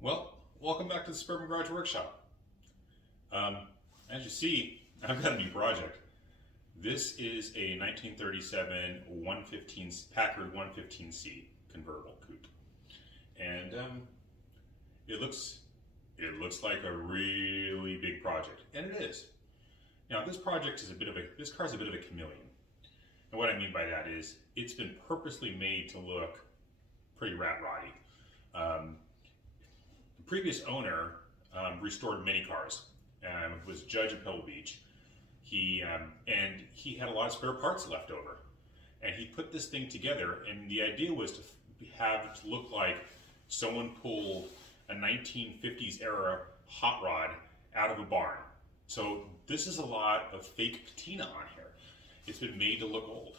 Well, welcome back to the Suburban Garage Workshop. As you see, I've got a new project. This is a 1937 Packard 115C convertible coupe, and it looks like a really big project, and it is. Now, this project is this car is a bit of a chameleon, and what I mean by that is it's been purposely made to look pretty rat roddy. The previous owner restored many cars. Was a judge in Pebble Beach. He had a lot of spare parts left over, and he put this thing together. And the idea was to have it look like someone pulled a 1950s era hot rod out of a barn. So this is a lot of fake patina on here. It's been made to look old.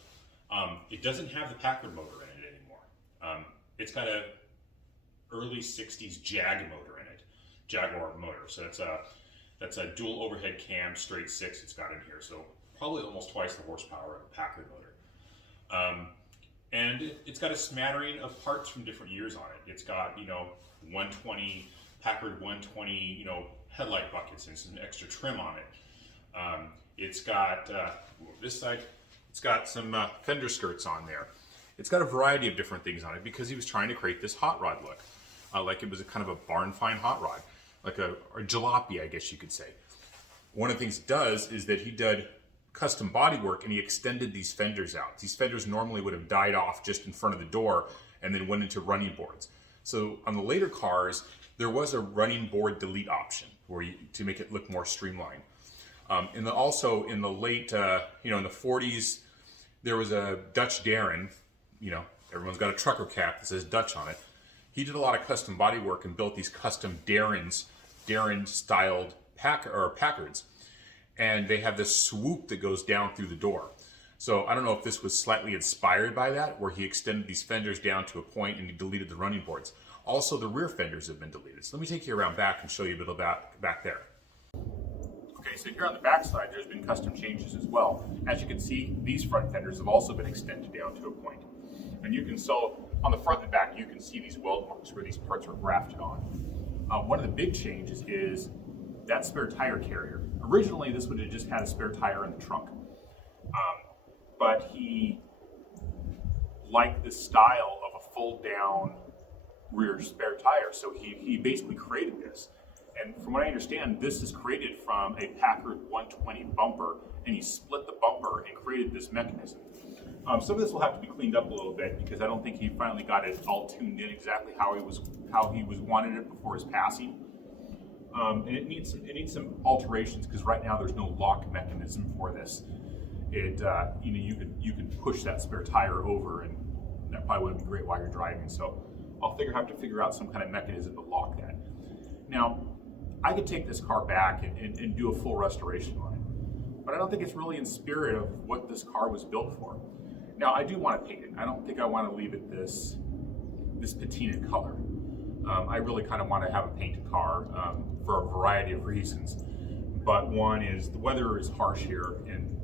It doesn't have the Packard motor in it anymore. It's got a early 60s Jag motor in it, Jaguar motor. So that's a dual overhead cam, straight six it's got in here. So probably almost twice the horsepower of a Packard motor. And it's got a smattering of parts from different years on it. It's got, 120, Packard 120, headlight buckets and some extra trim on it. It's got, this side, it's got some fender skirts on there. It's got a variety of different things on it because he was trying to create this hot rod look. Like it was a kind of a barn find hot rod, like a jalopy, I guess you could say. One of the things he does is that he did custom body work and he extended these fenders out. These fenders normally would have died off just in front of the door and then went into running boards. So on the later cars, there was a running board delete option to make it look more streamlined. And also in the late, in the 40s, there was a Dutch Darren. Everyone's got a trucker cap that says Dutch on it. He did a lot of custom body work and built these custom Darren styled Packards. And they have this swoop that goes down through the door. So I don't know if this was slightly inspired by that, where he extended these fenders down to a point and he deleted the running boards. Also, the rear fenders have been deleted. So let me take you around back and show you a bit about back there. Okay, so here on the back side, there's been custom changes as well. As you can see, these front fenders have also been extended down to a point. And on the front and back, you can see these weld marks where these parts were grafted on. One of the big changes is that spare tire carrier. Originally, this would have just had a spare tire in the trunk. But he liked the style of a fold-down rear spare tire, so he basically created this. And from what I understand, this is created from a Packard 120 bumper, and he split the bumper and created this mechanism. Some of this will have to be cleaned up a little bit because I don't think he finally got it all tuned in exactly how he was wanted it before his passing. And it needs some alterations because right now there's no lock mechanism for this. You could push that spare tire over, and that probably wouldn't be great while you're driving. So I'll have to figure out some kind of mechanism to lock that. Now, I could take this car back and do a full restoration on it, but I don't think it's really in spirit of what this car was built for. Now, I do want to paint it. I don't think I want to leave it this patinaed color. I really kind of want to have a painted car for a variety of reasons. But one is the weather is harsh here in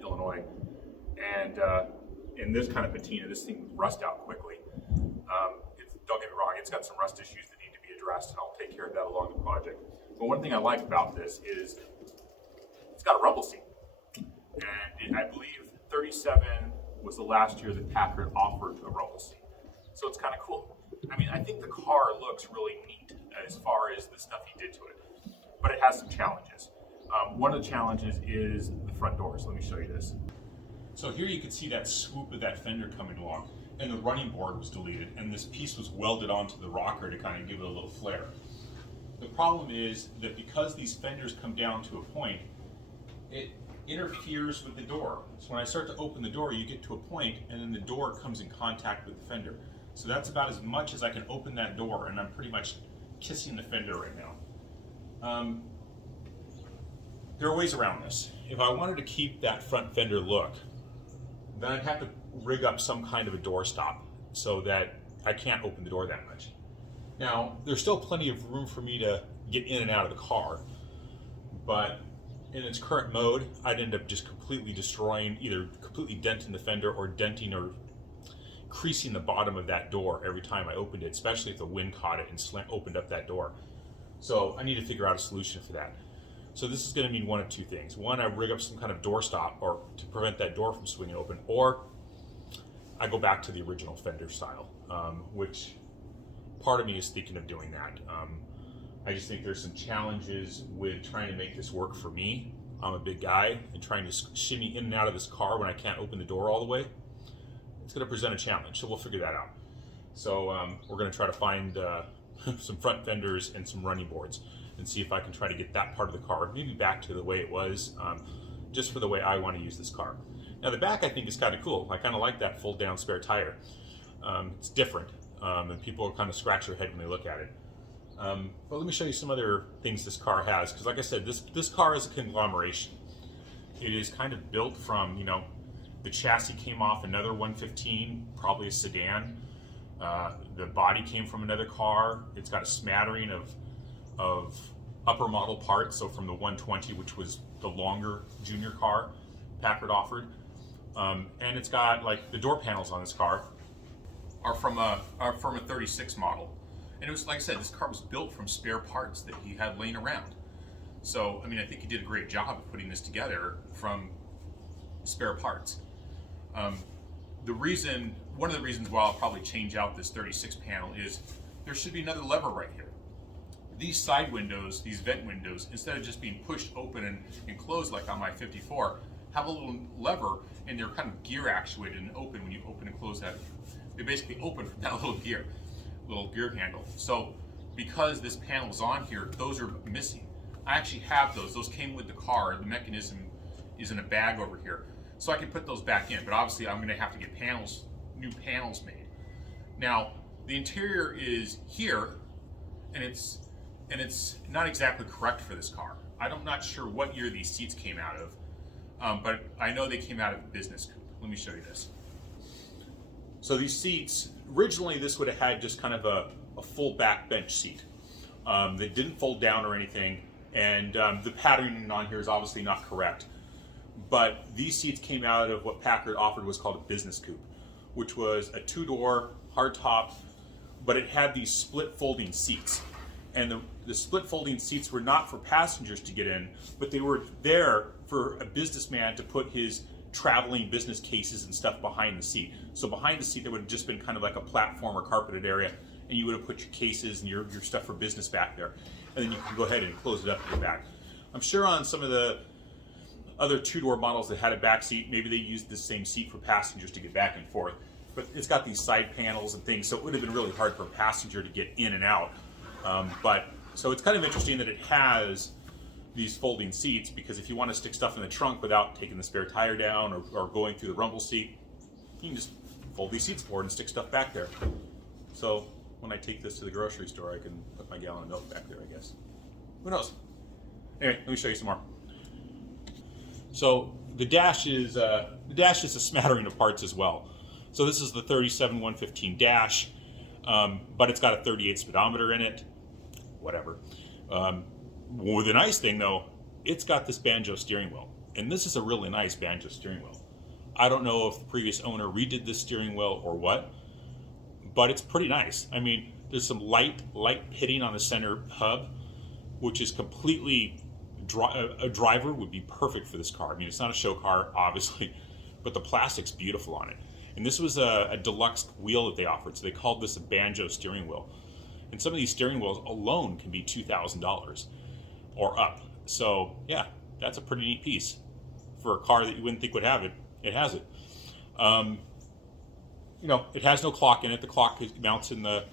Illinois, and in this kind of patina, this thing would rust out quickly. Don't get me wrong, it's got some rust issues that need to be addressed, and I'll take care of that along the project. But one thing I like about this is it's got a rumble seat, and I believe 37 was the last year that Packard offered a rumble seat. So it's kind of cool. I mean, I think the car looks really neat as far as the stuff he did to it, but it has some challenges. One of the challenges is the front doors. Let me show you this. So here you can see that swoop of that fender coming along, and the running board was deleted, and this piece was welded onto the rocker to kind of give it a little flare. The problem is that because these fenders come down to a point, it interferes with the door. So when I start to open the door, you get to a point, and then the door comes in contact with the fender. So that's about as much as I can open that door, and I'm pretty much kissing the fender right now. There are ways around this. If I wanted to keep that front fender look, then I'd have to rig up some kind of a door stop so that I can't open the door that much. Now, there's still plenty of room for me to get in and out of the car, but in its current mode, I'd end up just completely destroying, either completely denting the fender or denting or creasing the bottom of that door every time I opened it, especially if the wind caught it and opened up that door. So I need to figure out a solution for that. So this is going to mean one of two things. One, I rig up some kind of door stop or to prevent that door from swinging open, or I go back to the original fender style, which part of me is thinking of doing that. I just think there's some challenges with trying to make this work for me. I'm a big guy, and trying to shimmy in and out of this car when I can't open the door all the way, it's going to present a challenge, so we'll figure that out. So we're going to try to find some front fenders and some running boards and see if I can try to get that part of the car maybe back to the way it was, just for the way I want to use this car. Now the back I think is kind of cool. I kind of like that fold down spare tire. It's different, and people kind of scratch their head when they look at it. But let me show you some other things this car has, because like I said, this car is a conglomeration. It is kind of built from, you know, the chassis came off another 115, probably a sedan. The body came from another car. It's got a smattering of upper model parts, so from the 120, which was the longer junior car Packard offered. And it's got, like, the door panels on this car are from a 36 model. And it was, like I said, this car was built from spare parts that he had laying around. So, I mean, I think he did a great job of putting this together from spare parts. One of the reasons why I'll probably change out this 36 panel is there should be another lever right here. These side windows, these vent windows, instead of just being pushed open and closed like on my 54, have a little lever, and they're kind of gear actuated and open when you open and close that. They basically open from that little gear handle. So because this panel's on here, those are missing. I actually have those. Those came with the car. The mechanism is in a bag over here. So I can put those back in, but obviously I'm gonna have to get new panels made. Now, the interior is here, and it's not exactly correct for this car. I'm not sure what year these seats came out of, but I know they came out of the business coupe. Let me show you this. So these seats, originally this would have had just kind of a full back bench seat. They didn't fold down or anything, and the patterning on here is obviously not correct. But these seats came out of what Packard offered was called a business coupe, which was a two-door, hardtop, but it had these split folding seats. And the split folding seats were not for passengers to get in, but they were there for a businessman to put his traveling business cases and stuff behind the seat. So behind the seat, there would have just been kind of like a platform or carpeted area, and you would have put your cases and your stuff for business back there. And then you can go ahead and close it up and go back. I'm sure on some of the other two-door models that had a back seat, maybe they used the same seat for passengers to get back and forth. But it's got these side panels and things, so it would have been really hard for a passenger to get in and out. So it's kind of interesting that it has these folding seats, because if you want to stick stuff in the trunk without taking the spare tire down or going through the rumble seat, you can just fold these seats forward and stick stuff back there. So when I take this to the grocery store, I can put my gallon of milk back there, I guess. Who knows? Anyway, let me show you some more. So the dash is a smattering of parts as well. So this is the 37 115 dash, but it's got a 38 speedometer in it. Whatever. Well, the nice thing though, it's got this banjo steering wheel, and this is a really nice banjo steering wheel. I don't know if the previous owner redid this steering wheel or what, but it's pretty nice. I mean, there's some light pitting on the center hub, which is completely a driver would be perfect for this car. I mean, it's not a show car, obviously, but the plastic's beautiful on it. And this was a deluxe wheel that they offered, so they called this a banjo steering wheel. And some of these steering wheels alone can be $2,000 or up. So yeah, that's a pretty neat piece for a car that you wouldn't think would have it. It has it. You know, it has no clock in it. The clock mounts in the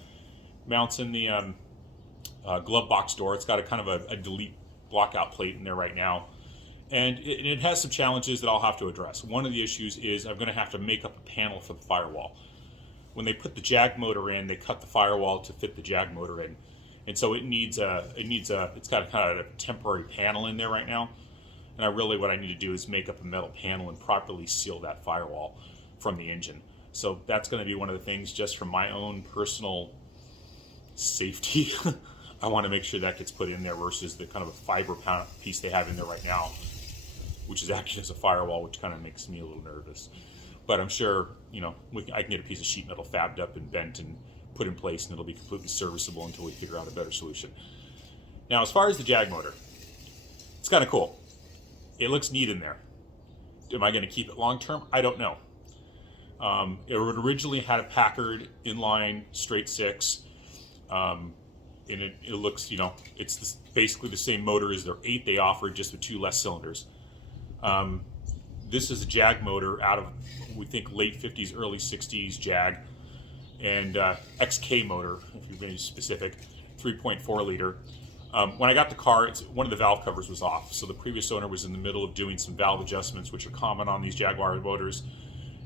glove box door. It's got a kind of a delete blockout plate in there right now. And it has some challenges that I'll have to address. One of the issues is I'm going to have to make up a panel for the firewall. When they put the Jag motor in, they cut the firewall to fit the Jag motor in, and so it's got a kind of a temporary panel in there right now. And what I need to do is make up a metal panel and properly seal that firewall from the engine. So that's going to be one of the things, just from my own personal safety. I want to make sure that gets put in there versus the kind of a fiber piece they have in there right now, which is acting as a firewall, which kind of makes me a little nervous. but I'm sure, I can get a piece of sheet metal fabbed up and bent and put in place, and it'll be completely serviceable until we figure out a better solution. Now, as far as the Jag motor, it's kind of cool. It looks neat in there. Am I going to keep it long term? I don't know. It originally had a Packard inline straight six, and it looks, it's basically the same motor as their 8 they offered, just with 2 less cylinders. This is a Jag motor out of, we think, late 50s, early 60s Jag, and XK motor, if you're being specific, 3.4 liter. When I got the car, one of the valve covers was off, so the previous owner was in the middle of doing some valve adjustments, which are common on these Jaguar motors,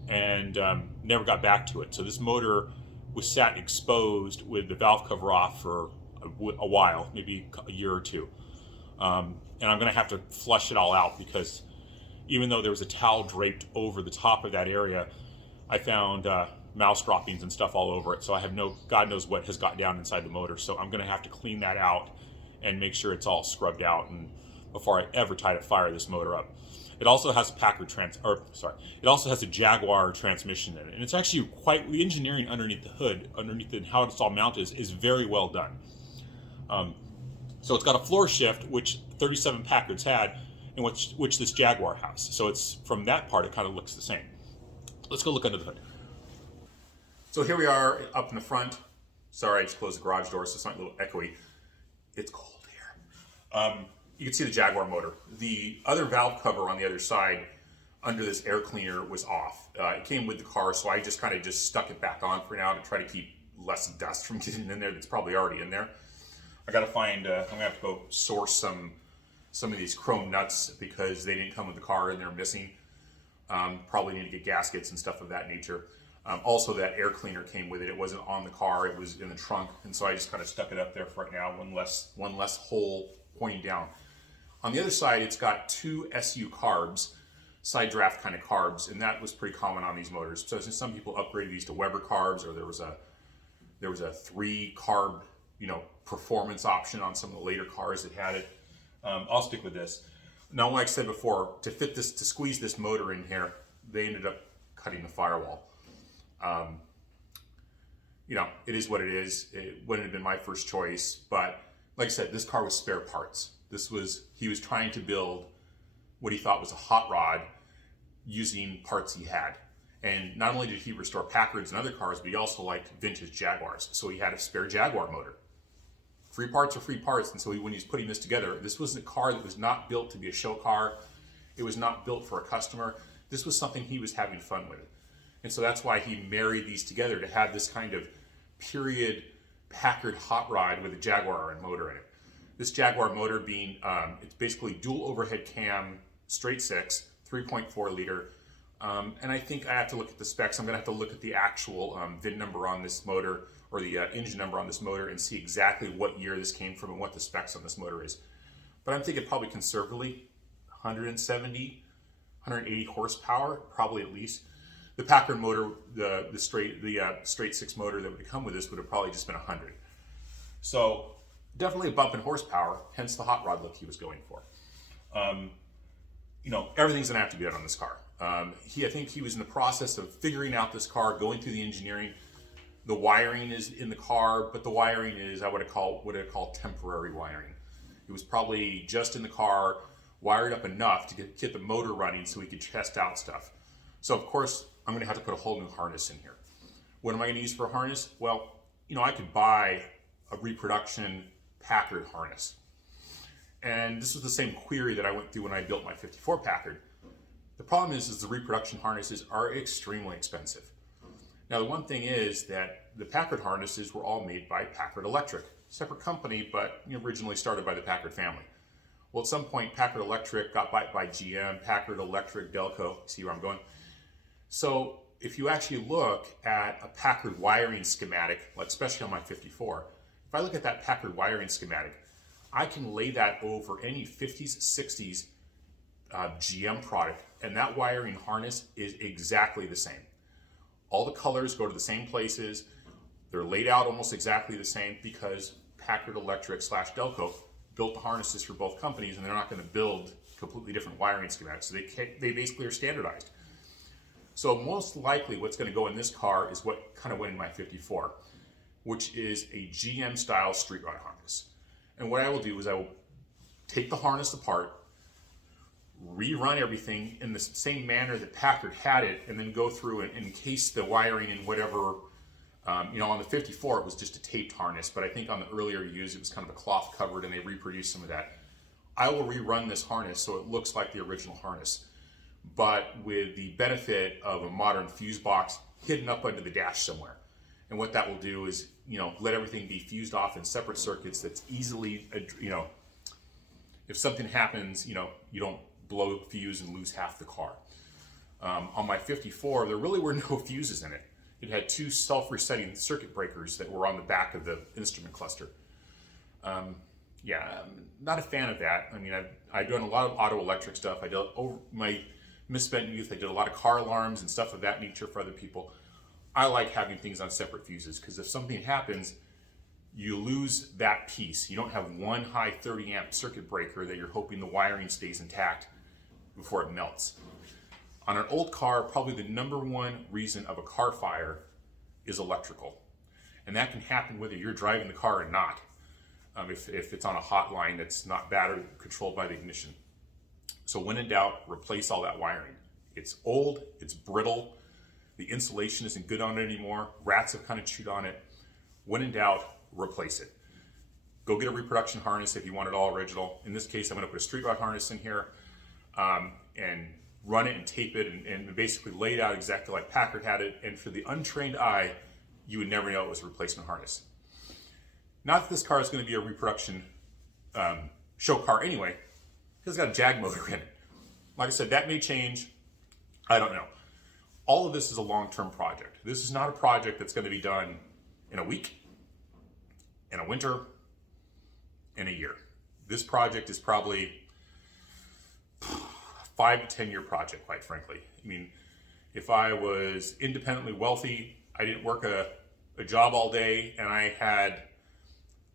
and never got back to it. So this motor was sat exposed with the valve cover off for a while, maybe a year or two. And I'm going to have to flush it all out, because even though there was a towel draped over the top of that area, I found mouse droppings and stuff all over it. So I have God knows what has got down inside the motor. So I'm going to have to clean that out and make sure it's all scrubbed out, and before I ever try to fire this motor up. It also has a it also has a Jaguar transmission in it, and it's actually the engineering underneath the hood, how it's all mounted is very well done. So it's got a floor shift, which 37 Packards had, and which this Jaguar has. So it's, from that part, it kind of looks the same. Let's go look under the hood. So here we are up in the front. Sorry, I just closed the garage door, so it's not a little echoey. It's cold here. You can see the Jaguar motor. The other valve cover on the other side under this air cleaner was off. It came with the car, so I just kind of stuck it back on for now to try to keep less dust from getting in there that's probably already in there. I got to find, I'm going to have to go source some of these chrome nuts, because they didn't come with the car and they're missing. Probably need to get gaskets and stuff of that nature. Also, that air cleaner came with it. It wasn't on the car, it was in the trunk, and so I just kind of stuck it up there for right now, one less hole pointing down. On the other side, it's got 2 SU carbs, side draft kind of carbs, and that was pretty common on these motors. So some people upgraded these to Weber carbs, or there was a 3 carb, performance option on some of the later cars that had it. I'll stick with this. Now, like I said before, to squeeze this motor in here, they ended up cutting the firewall. It is what it is. It wouldn't have been my first choice, but like I said, this car was spare parts. He was trying to build what he thought was a hot rod using parts he had. And not only did he restore Packards and other cars, but he also liked vintage Jaguars. So he had a spare Jaguar motor. Free parts are free parts, and so when he's putting this together, this was a car that was not built to be a show car. It was not built for a customer. This was something he was having fun with. And so that's why he married these together, to have this kind of period Packard hot rod with a Jaguar motor in it. This Jaguar motor being, it's basically dual overhead cam, straight 6, 3.4 liter. And I think I have to look at the specs. I'm going to have to look at the actual VIN number on this motor, or the engine number on this motor, and see exactly what year this came from and what the specs on this motor is. But I'm thinking probably conservatively 170, 180 horsepower, probably at least. The Packard motor, the straight 6 motor that would come with this would have probably just been 100. So definitely a bump in horsepower, hence the hot rod look he was going for. Everything's going to have to be done on this car. I think he was in the process of figuring out this car, going through the engineering. The wiring is in the car, but the wiring is what I call temporary wiring. It was probably just in the car, wired up enough to get the motor running so we could test out stuff. So of course, I'm going to have to put a whole new harness in here. What am I going to use for a harness? Well, I could buy a reproduction Packard harness. And this was the same query that I went through when I built my 54 Packard. The problem is the reproduction harnesses are extremely expensive. Now, the one thing is that the Packard harnesses were all made by Packard Electric, separate company, but originally started by the Packard family. Well, at some point, Packard Electric got bought by GM, Packard Electric, Delco. See where I'm going? So if you actually look at a Packard wiring schematic, like especially on my 54, if I look at that Packard wiring schematic, I can lay that over any 50s, 60s GM product, and that wiring harness is exactly the same. All the colors go to the same places. They're laid out almost exactly the same, because Packard Electric / Delco built the harnesses for both companies, and they're not going to build completely different wiring schematics. So they basically are standardized. So most likely what's going to go in this car is what kind of went in my 54, which is a GM style street rod harness. And what I will do is I will take the harness apart, rerun everything in the same manner that Packard had it, and then go through and encase the wiring in whatever, on the 54 it was just a taped harness, but I think on the earlier use it was kind of a cloth covered and they reproduced some of that. I will rerun this harness so it looks like the original harness, but with the benefit of a modern fuse box hidden up under the dash somewhere. And what that will do is, let everything be fused off in separate circuits that's easily, if something happens, you don't blow the fuse and lose half the car. On my 54, there really were no fuses in it. It had two self-resetting circuit breakers that were on the back of the instrument cluster. I'm not a fan of that. I mean, I've done a lot of auto electric stuff. I did over my misspent youth. I did a lot of car alarms and stuff of that nature for other people. I like having things on separate fuses because if something happens, you lose that piece. You don't have one high 30 amp circuit breaker that you're hoping the wiring stays intact before it melts. On an old car, probably the number one reason of a car fire is electrical. And that can happen whether you're driving the car or not. If it's on a hot line that's not battery controlled by the ignition. So when in doubt, replace all that wiring. It's old, it's brittle, the insulation isn't good on it anymore, rats have kind of chewed on it. When in doubt, replace it. Go get a reproduction harness if you want it all original. In this case, I'm going to put a street rod harness in here and run it and tape it and basically lay it out exactly like Packard had it. And for the untrained eye, you would never know it was a replacement harness. Not that this car is going to be a reproduction show car anyway, because it's got a Jag motor in it. Like I said, that may change. I don't know. All of this is a long-term project. This is not a project that's going to be done in a week, in a winter, in a year. This project is probably a 5 to 10 year project, quite frankly. I mean, if I was independently wealthy, I didn't work a job all day, and I had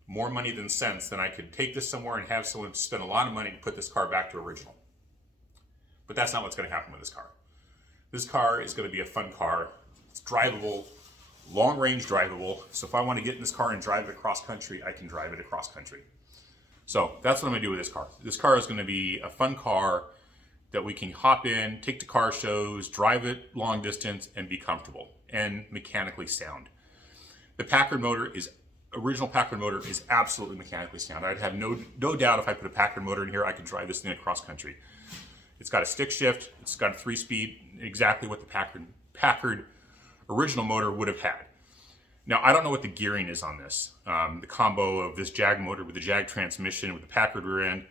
more money than sense, then I could take this somewhere and have someone spend a lot of money to put this car back to original. But that's not what's going to happen with this car. This car is going to be a fun car. It's drivable, long range drivable. So if I want to get in this car and drive it across country, I can drive it across country. So that's what I'm going to do with this car. This car is going to be a fun car that we can hop in, take to car shows, drive it long distance, and be comfortable and mechanically sound. The original Packard motor is absolutely mechanically sound. I'd have no doubt if I put a Packard motor in here, I could drive this thing across country. It's got a stick shift, it's got a 3-speed, exactly what the Packard original motor would have had. Now, I don't know what the gearing is on this. The combo of this Jag motor with the Jag transmission with the Packard rear end,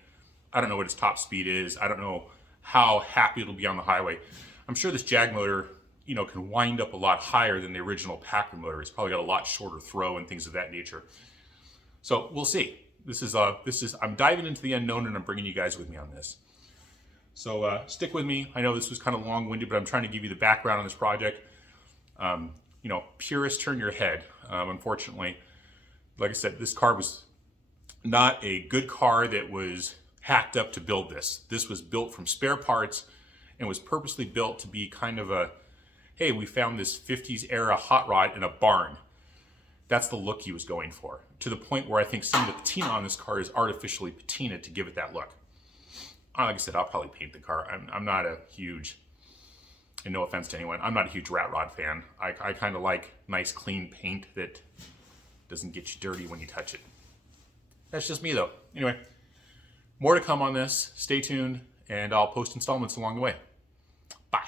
I don't know what its top speed is. I don't know how happy it'll be on the highway. I'm sure this Jag motor, can wind up a lot higher than the original Packard motor. It's probably got a lot shorter throw and things of that nature. So we'll see. I'm diving into the unknown and I'm bringing you guys with me on this. So stick with me. I know this was kind of long-winded, but I'm trying to give you the background on this project. Purists turn your head. Unfortunately, like I said, this car was not a good car that was hacked up to build this. This was built from spare parts and was purposely built to be kind of hey, we found this 50s era hot rod in a barn. That's the look he was going for, to the point where I think some of the patina on this car is artificially patinaed to give it that look. Like I said, I'll probably paint the car. I'm not a huge, and no offense to anyone, I'm not a huge rat rod fan. I kind of like nice clean paint that doesn't get you dirty when you touch it. That's just me though. Anyway, more to come on this. Stay tuned, and I'll post installments along the way. Bye.